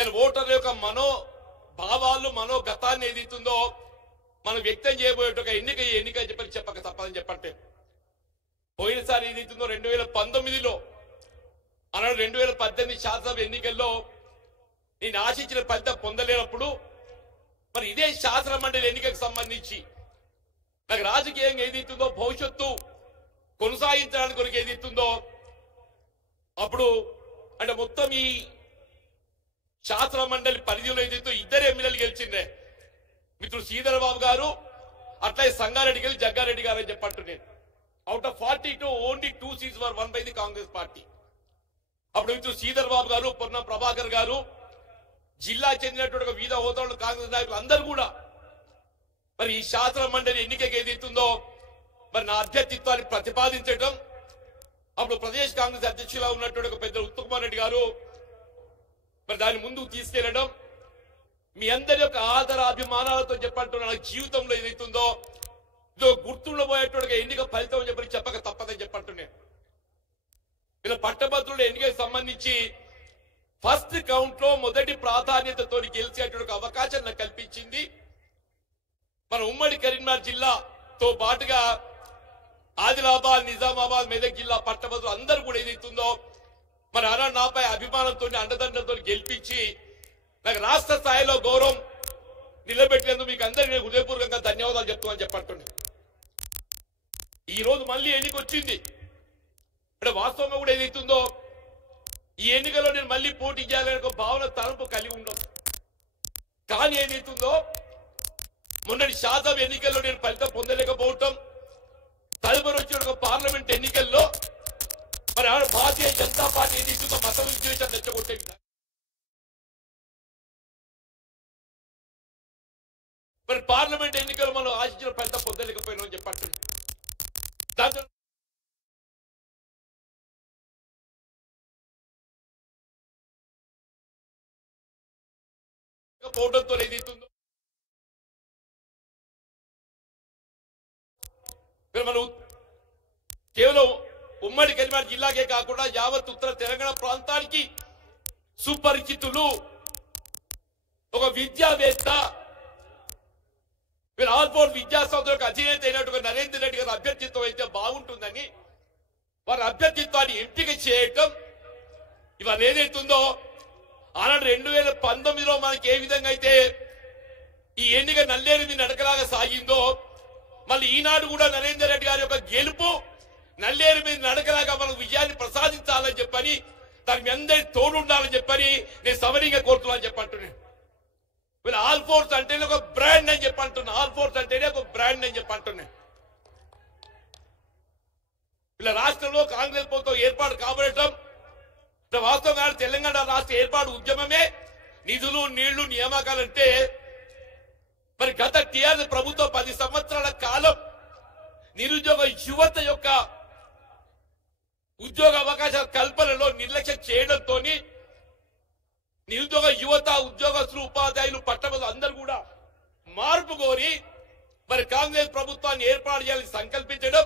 ఇలా ఓటర్ల యొక్క మనోభావాలు మనోగతాన్ని ఏదైతుందో మనం వ్యక్తం చేయబోయే ఎన్నిక చెప్పక తప్పదని చెప్పంటే పోయినసారి ఏదైతుందో 2019లో అన్నాడు 2018 శాసనసభ ఎన్నికల్లో నేను ఆశించిన ఫలితం పొందలేనప్పుడు మరి ఇదే శాసన మండలి ఎన్నికకు సంబంధించి నాకు రాజకీయంగా ఏదైతుందో భవిష్యత్తు కొనసాగించడానికి కొరకు ఏదైతుందో అప్పుడు అంటే మొత్తం ఈ శాసన మండలి పరిధిలో ఏదైతే ఇద్దరు ఎమ్మెల్యేలు గెలిచిందే మిత్రుడు శ్రీధర్ బాబు గారు అట్లాగే సంగారెడ్డి గారు జగ్గారెడ్డి గారు అని చెప్పంటు నేను out of 42 only 2 seats were won by the Congress party. అప్పుడు మిత్రుడు శ్రీధర్ బాబు గారు పొన్నం ప్రభాకర్ గారు జిల్లా చెందినటువంటి వివిధ హోదాలు కాంగ్రెస్ నాయకులు అందరూ కూడా మరి ఈ శాసన మండలి ఎన్నికకి ఏదైతుందో మరి నా అభ్యర్థిత్వాన్ని ప్రతిపాదించడం అప్పుడు ప్రదేశ్ కాంగ్రెస్ అధ్యక్షులుగా ఉన్నటువంటి పెద్ద ఉత్తమ్ కుమార్ రెడ్డి గారు మరి దాన్ని ముందుకు తీసుకెళ్లడం మీ అందరి యొక్క ఆదర అభిమానాలతో చెప్పంటున్న నాకు జీవితంలో ఏదైతుందో ఇదో గుర్తుండబోయేటువంటి ఎన్నిక ఫలితం చెప్పక తప్పదని చెప్పంటున్నాను. ఇలా పట్టభద్రుల ఎన్నికకు సంబంధించి ఫస్ట్ కౌంట్ లో మొదటి ప్రాధాన్యతతో గెలిచేటువంటి అవకాశం నాకు కల్పించింది మన ఉమ్మడి కరీంనగర్ జిల్లాతో పాటుగా ఆదిలాబాద్ నిజామాబాద్ మెదక్ జిల్లా పట్టభద్రులు అందరూ కూడా ఏదైతుందో మరి అలా నాపై అభిమానంతో అండదండలతో గెలిపించి నాకు రాష్ట్ర స్థాయిలో గౌరవం నిలబెట్టేందుకు మీకు అందరికీ నేను హృదయపూర్వకంగా ధన్యవాదాలు చెప్తామని చెప్పంటున్నాను. ఈ రోజు మళ్ళీ ఎన్నిక వచ్చింది అంటే వాస్తవంగా కూడా ఏదైతుందో ఈ ఎన్నికలో నేను మళ్ళీ పోటీ చేయాలనే ఒక భావన తలంపు కలిగి ఉండదు. కానీ ఏదైతుందో మొన్నటి శాసన ఎన్నికల్లో నేను ఫలితం పొందలేకపోవటం తదుపరి వచ్చిన ఒక పార్లమెంట్ ఎన్నికల్లో మరి భారతీయ జనతా పార్టీ ఏదైతుందో మత విద్వేషాన్ని తెచ్చగొట్టే మరి పార్లమెంట్ ఎన్నికల్లో మనం ఆశించిన ఫలితం పొందలేకపోయినామని చెప్పండి. దాంతో పోవడంతో ఏదైతుందో మనం కేవలం ఉమ్మడి కరీంనగర్ జిల్లాకే కాకుండా యావత్ ఉత్తర తెలంగాణ ప్రాంతానికి సుపరిచితులు ఒక విద్యావేత్త ఆల్పోర్ట్ విద్యా సంస్థలకు అధినేత అయినటువంటి నరేందర్ రెడ్డి గారి అభ్యర్థిత్వం అయితే బాగుంటుందని వారి అభ్యర్థిత్వాన్ని ఎంపిక చేయటం ఇవాళ ఏదైతుందో ఆనాడు 2019లో మనకి ఏ విధంగా అయితే ఈ ఎన్నిక నల్లేరు మీద నడకలాగా సాగిందో మళ్ళీ ఈనాడు కూడా నరేందర్ రెడ్డి గారి యొక్క గెలుపు నల్లేరు మీద నడకలాగా మనకు విజయాన్ని ప్రసాదించాలని చెప్పని దానికి మీ అందరి తోడు ఉండాలని చెప్పని నేను సవరీగా కోరుతున్నాను చెప్పంటున్నాను. వీళ్ళు ఆల్ ఫోర్స్ అంటేనే ఒక బ్రాండ్ అని చెప్పంటున్నా ఆల్ ఫోర్స్ అంటేనే ఒక బ్రాండ్ అని చెప్పంటున్నాను. వీళ్ళ రాష్ట్రంలో కాంగ్రెస్ ప్రభుత్వం ఏర్పాటు కాబడటం వాస్తవంగా తెలంగాణ రాష్ట్ర ఏర్పాటు ఉద్యమమే నిధులు నీళ్లు నియామకాలంటే మరి గత టీఆర్ఎస్ ప్రభుత్వం 10 సంవత్సరాల కాలం నిరుద్యోగ యువత యొక్క ఉద్యోగ అవకాశాల కల్పనలో నిర్లక్ష్యం చేయడంతో నిరుద్యోగ యువత ఉద్యోగస్తులు ఉపాధ్యాయులు పట్టభద్రులు అందరూ కూడా మార్పు కోరి మరి కాంగ్రెస్ ప్రభుత్వాన్ని ఏర్పాటు చేయాలని సంకల్పించడం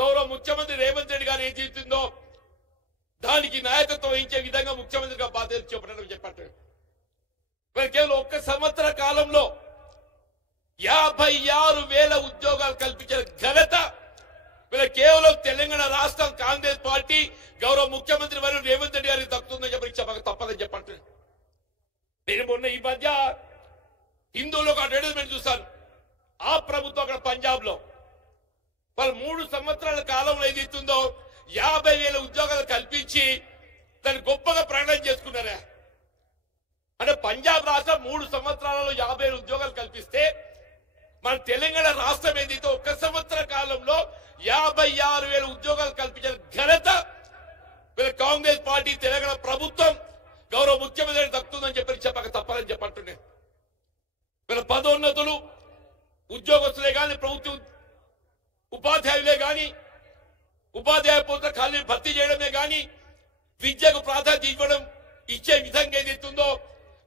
గౌరవ ముఖ్యమంత్రి రేవంత్ రెడ్డి గారు ఏం చేస్తుందో దానికి నాయకత్వం వహించే విధంగా ముఖ్యమంత్రిగా బాధ్యత చేపట్టడం చెప్పారు. మరి కేవలం 1 సంవత్సర కాలంలో 56,000 ఉద్యోగాలు కల్పించిన ఘనత వీళ్ళ కేవలం తెలంగాణ రాష్ట్రం కాంగ్రెస్ పార్టీ గౌరవ ముఖ్యమంత్రి మరియు రేవంత్ రెడ్డి గారికి దక్కుతుందని చెప్పి తప్పదని చెప్పండి. నేను మొన్న ఈ మధ్య హిందూలో ఒక అడ్వర్టైజ్మెంట్ చూస్తాను. ఆ ప్రభుత్వం అక్కడ పంజాబ్ లో వాళ్ళు 3 సంవత్సరాల కాలంలో ఏదైతుందో 50,000 ఉద్యోగాలు కల్పించి దాన్ని గొప్పగా ప్రకటన చేసుకున్నారా అంటే పంజాబ్ రాష్ట్రం 3 సంవత్సరాలలో 50,000 ఉద్యోగాలు కల్పిస్తే మన తెలంగాణ రాష్ట్రం ఏదైతే 1 సంవత్సర కాలంలో 56,000 ఉద్యోగాలు కల్పించిన ఘనత వీళ్ళ కాంగ్రెస్ పార్టీ తెలంగాణ ప్రభుత్వం గౌరవ ముఖ్యమంత్రి దక్కుతుందని చెప్పక తప్పదని చెప్పంటున్నాను. వీళ్ళ పదోన్నతులు ఉద్యోగస్తులే కానీ ప్రభుత్వ ఉపాధ్యాయులే కానీ ఉపాధ్యాయ పోస్టుల ఖాళీని భర్తీ చేయడమే కానీ విద్యకు ప్రాధాన్యత ఇవ్వడం ఇచ్చే విధంగా ఏదైతుందో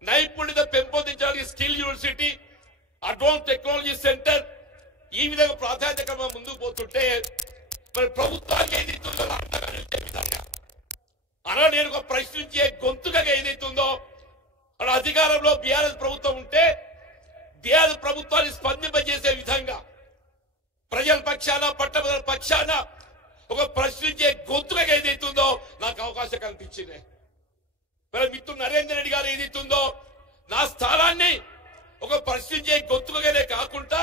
నైపుణ్యత పెంపొందించడానికి skill university advance technology centre ఈ విధంగా ప్రాధాన్యత క్రమం ముందుకు పోతుంటే మరి ప్రభుత్వానికి ఏదైతుందో విధంగా అలా నేను ఒక ప్రశ్నించే గొంతుగా ఏదైతుందో అక్కడ అధికారంలో బీఆర్ఎస్ ప్రభుత్వం ఉంటే బీఆర్ఎస్ ప్రభుత్వాన్ని స్పందింపజేసే విధంగా ప్రజల పక్షాన పట్టభద్రుల పక్షాన ఒక ప్రశ్నించే గొంతుగా ఏదైతుందో నాకు అవకాశం కల్పించింది. మిత్రుడు నరేందర్ రెడ్డి గారు ఏదైతుందో నా స్థానాన్ని ఒక ప్రశ్నించే గొంతుగానే కాకుండా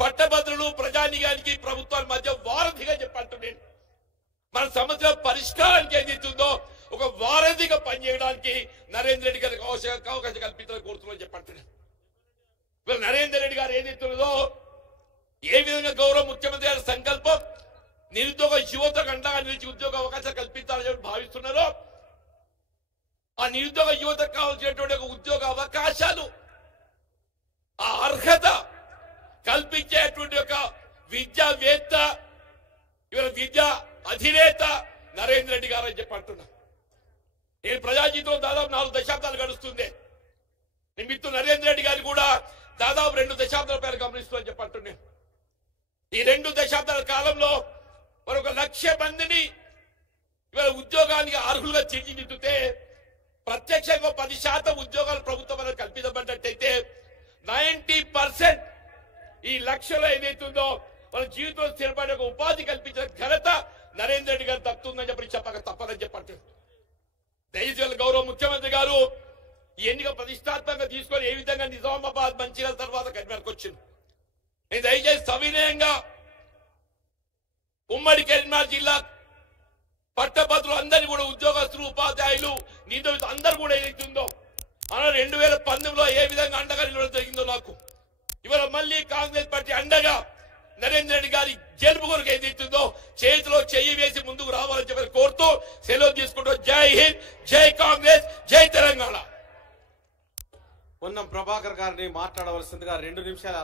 పట్టభద్రులు ప్రజానికానికి ప్రభుత్వాల మధ్య వారధిగా చెప్పంటున్నాను. మన సమస్య పరిష్కారానికి ఏదైతుందో ఒక వారధిగా పనిచేయడానికి నరేందర్ రెడ్డి గారికి అవకాశం కల్పించాలని కోరుతున్నాను చెప్పంటున్నాను. నరేందర్ రెడ్డి గారు ఏదైతున్నదో ఏ విధంగా గౌరవ ముఖ్యమంత్రి గారి సంకల్పం నిరుద్యోగ యువతకు అండగా నిలిచి ఉద్యోగ అవకాశాలు కల్పించాలని చెప్పి భావిస్తున్నారో ఆ నిరుద్యోగ యువతకు కావాల్సినటువంటి ఒక ఉద్యోగ అవకాశాలు ఆ అర్హత కల్పించేటువంటి ఒక విద్యావేత్త ఇవాళ విద్యా అధినేత నరేందర్ రెడ్డి గారు అని చెప్పంటున్నా. నేను ప్రజాజీవితం దాదాపు 4 దశాబ్దాలు గడుస్తుంది. మిత్రుడు నరేందర్ రెడ్డి గారు కూడా దాదాపు 2 దశాబ్దాల పేరు గమనిస్తుందని చెప్పంటున్నాను. ఈ 2 దశాబ్దాల కాలంలో మరొక 1,00,000 మందిని ఇవాళ ఉద్యోగానికి అర్హులుగా తీర్చిదిద్దితే ప్రత్యక్షంగా 10% ఉద్యోగాలు ప్రభుత్వం అనేది కల్పించబడ్డట్టయితే 90% ఈ లక్ష్యంలో ఏదైతుందో వాళ్ళ జీవితంలో స్థిరపడే ఒక ఉపాధి కల్పించిన ఘనత నరేందర్ రెడ్డి గారు తప్పుతుందని చెప్పక తప్పదని చెప్పండి. దయచేసి గౌరవ ముఖ్యమంత్రి గారు ఈ ఎన్నిక ప్రతిష్టాత్మకంగా తీసుకొని ఏ విధంగా నిజామాబాద్ మంచిర్యాల తర్వాత కరీంనగర్కి వచ్చింది. నేను దయచేసి సవినయంగా ఉమ్మడి కరీంనగర్ జిల్లా పట్టభద్రులు అందరినీ కూడా ఉద్యోగస్తులు ఉపాధ్యాయులు నిధులు అందరూ కూడా ఏదైతుందో అలా 2019లో ఏ విధంగా అండగా నిలవడం జరిగిందో నాకు ఇవాళ మళ్ళీ కాంగ్రెస్ పార్టీ అండగా నరేందర్ రెడ్డి గారి గెలుపు కొరకు ఏదైతుందో చేతిలో చెయ్యి వేసి ముందుకు రావాలని చెప్పి కోరుతూ సెలవు తీసుకుంటూ జై హింద్, జై కాంగ్రెస్, జై తెలంగాణ. పొన్నం ప్రభాకర్ గారిని మాట్లాడవలసిందిగా 2 నిమిషాలు